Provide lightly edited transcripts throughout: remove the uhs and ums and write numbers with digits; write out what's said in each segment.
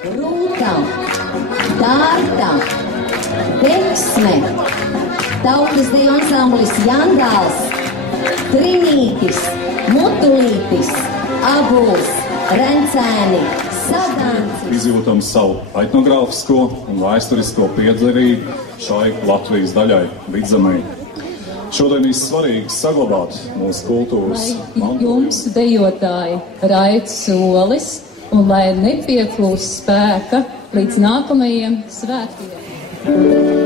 Rūta, Dārta, Deksme, Tautas deju ansamblis Jandāls, Trinītis, Mutulītis, Abuls, Rencēni, Sadancis. Izjūtam savu etnogrāfisko un vēsturisko piederību šai Latvijas daļai, Vidzemei. Šodien ir svarīgi saglabāt mūsu kultūras mantojumu. Jums, dejotāji, raid solis, un lai nepieklūst spēka līdz nākamajiem svētkiem.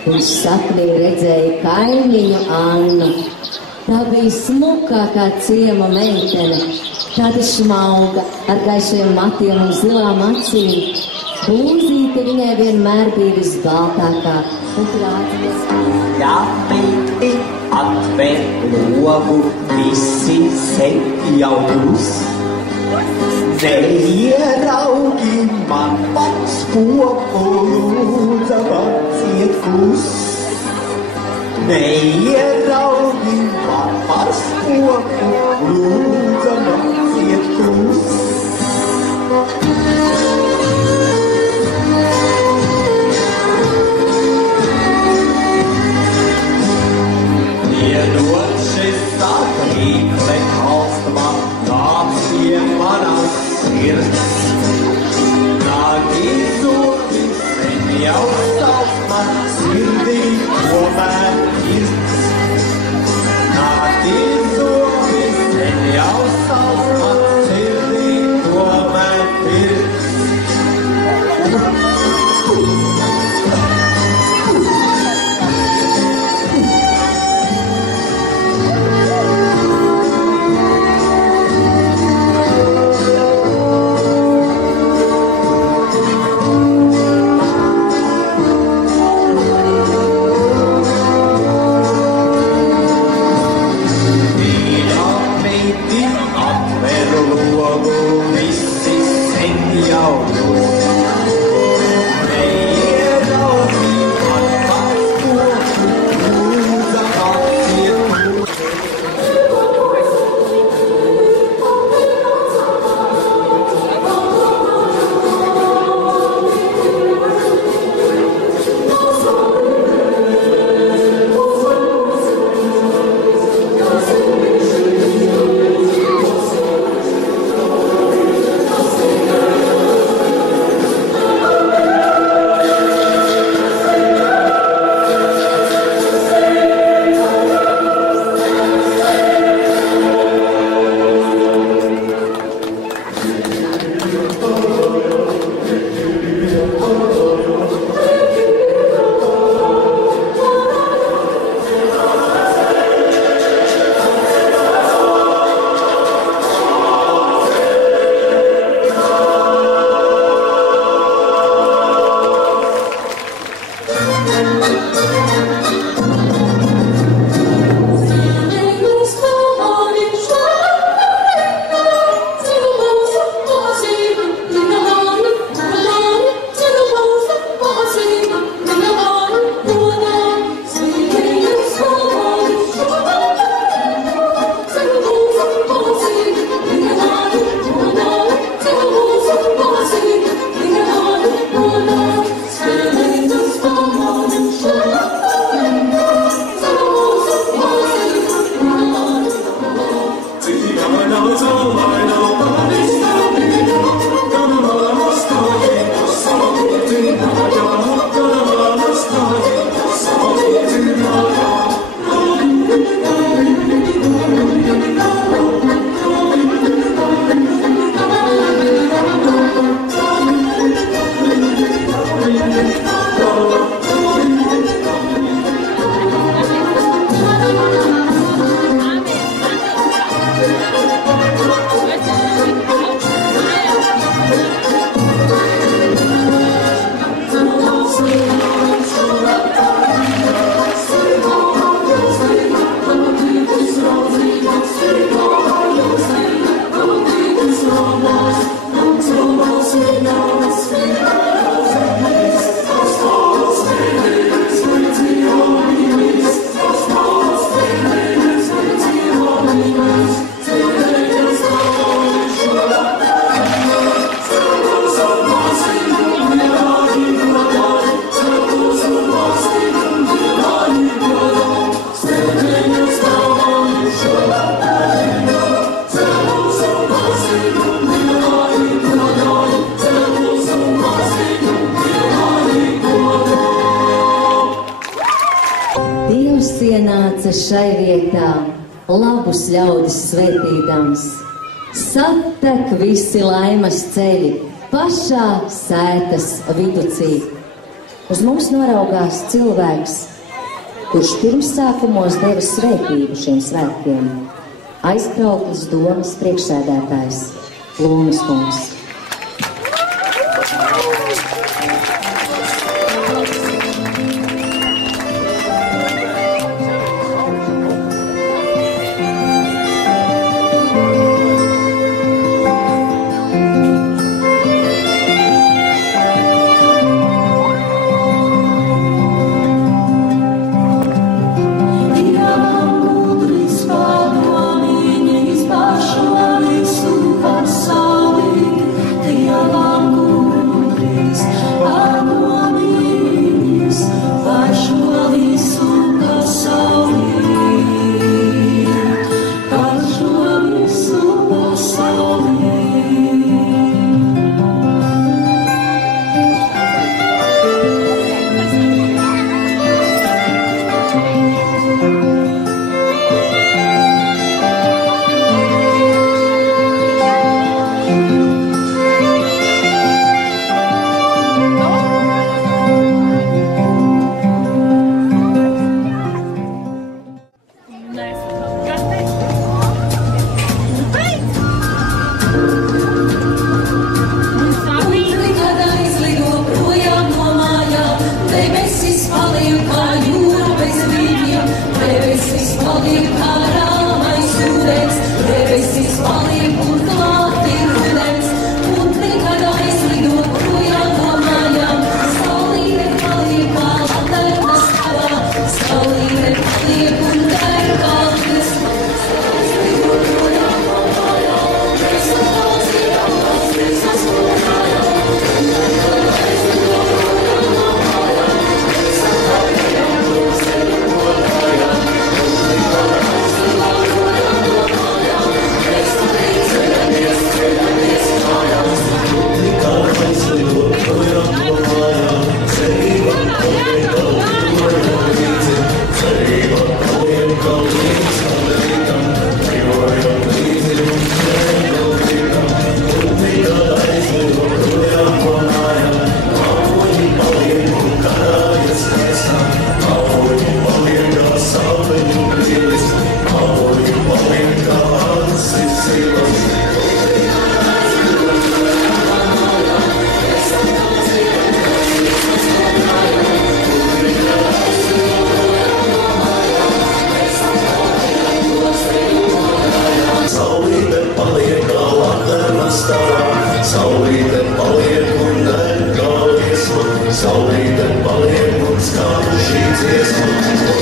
Viņš sapnī redzēja kaimiņu Annu. Tā bija smukākā ciema meitene, tāda šmauga ar gaišiem matiem un zilām acīm. Būzīte viņai vienmēr bija visbaltākā un krāsnes. Jāpīti atver logu, visi sev jau jūs. Neieraugi man pats kopu, lūdza vaciet klus. Neieraugi man pats kopu, lūdza vaciet klus. Iedod šis sakrīkle kalstamā, nāks pie manas sirds. Nākī zobi sen jau sauc man sirdī, tomēr irds. Nākī zobi sen jau sauc man sirdī, tomēr irds. ienāca šai vietā, labus ļaudis svētīdams. Satek visi laimas ceļi pašā sētas viducī. Uz mums noraugās cilvēks, kurš pirmsākumos deva svētību šiem svētkiem. Aizkrauklas domas priekšsēdētājs Lūmas kungs. Saulīte paliek un deg kā liesma, saulīte paliek un skan šī dziesma.